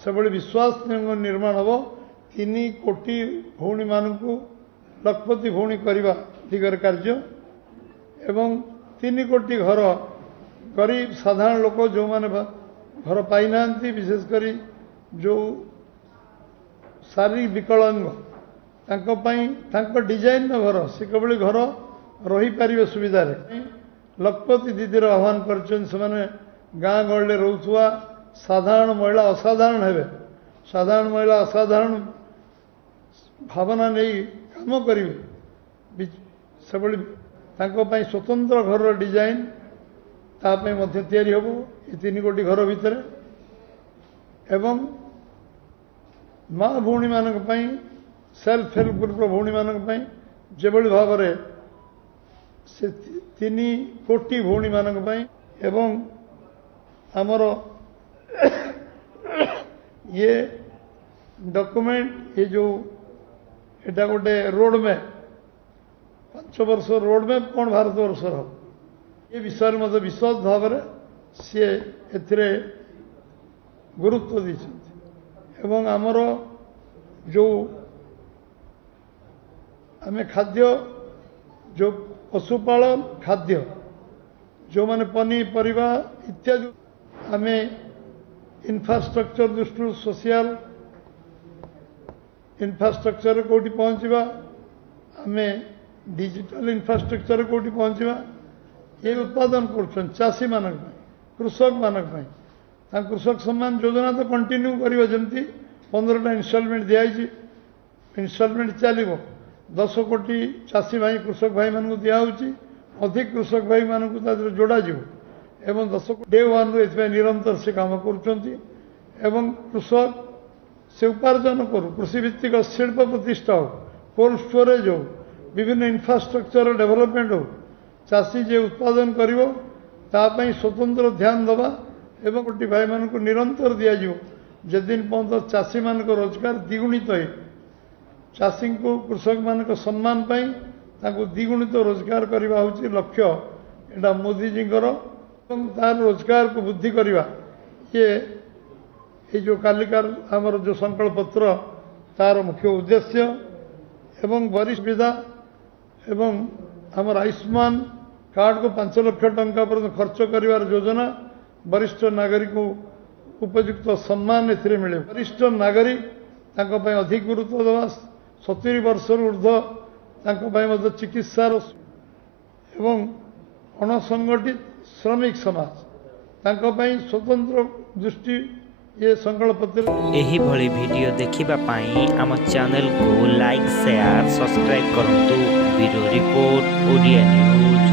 से विश्वास निर्माण हम 3 कोटी भौणी मानक लखपति भौणी करने दिगरे कार्य एवं 3 कोटी घर गरीब साधारण लोक जो माने घर पाई ना विशेषकर जो शारीरिक विकलांग डिजाइन घर से कबली घर रही पारे सुविधा लखपति दीदीर आह्वान कर गाँ गहली रोकवा साधारण महिला असाधारण हेबे साधारण महिला असाधारण भावना नहीं काम करेंगे से स्वतंत्र घर डिजाइन तापाई तैयारी हम ये 3 कोटी घर भितर एवं माँ भौणी मानक सेल्फ हेल्प ग्रुप भौणी मानक जो भाव से 3 कोटी भौणी मानक एवं आमर ये डॉक्यूमेंट ये जो एटा गोटे रोड मैप 5 वर्ष रोड मैप कौन भारत वर्षर ये विषय मत विशद भाव सी ए गुरुत्व एवं आमर जो आम खाद्य जो पशुपालन खाद्य जो माने पनीपरिया इत्यादि आम इंफ्रास्ट्रक्चर दृष्टि सोशल इंफ्रास्ट्रक्चर कोटी पहुँचवा आम डिजिटल इंफ्रास्ट्रक्चर कोटी पहुँचवा ये उत्पादन कर चाषी मानक कृषक मानक कृषक सम्मान योजना तो कंटिन्यू करियो जमती 15टा इनस्टॉलमेंट दिखाई इनस्टॉलमेंट चलो 10 कोटी चाषी भाई कृषक भाई मानक दिखाऊँगी अधिक कृषक भाई मानक जोड़ा एवं 10 डे 1 रु निरंतर से काम कर कृषक से उपार्जन करू कृषि भित्तिक शिल्प प्रतिष्ठा हो कोल्ड स्टोरेज हो विभिन्न इंफ्रास्ट्रक्चर डेवलपमेंट हो चाषी जे उत्पादन करिवो तापाई स्वतंत्र ध्यान दबा एवं कोटी भाई मानक निरंतर दिज्व जेदिन पर्यंत चाषी मानक रोजगार द्विगुणित हो चाषी को कृषक मानक सम्मान पाई द्विगुणित रोजगार करने हूँ लक्ष्य एटा मोदीजी तार रोजगार को वृद्धि करवा ये जो कालिकार आमर जो संकल्प पत्र तार मुख्य उद्देश्य एवं वरिष्ठ सुविधा एवं आमर आयुष्मान कार्ड को 5 लाख टंका पर्यंत खर्च कर योजना वरिष्ठ नागरिक को उपयुक्त सम्मान ए मिले वरिष्ठ नागरिक अधिक गुरुत्व देवा 70 वर्ष ऊर्ध्व चिकित्सा एवं अणसंगठित श्रमिक समाज स्वतंत्र दृष्टि ये संकल्प पत्र एही भली वीडियो देखिबा पाई आम चैनल को लाइक शेयर सब्सक्राइब करंतु ब्यूरो रिपोर्ट ओडिया न्यूज।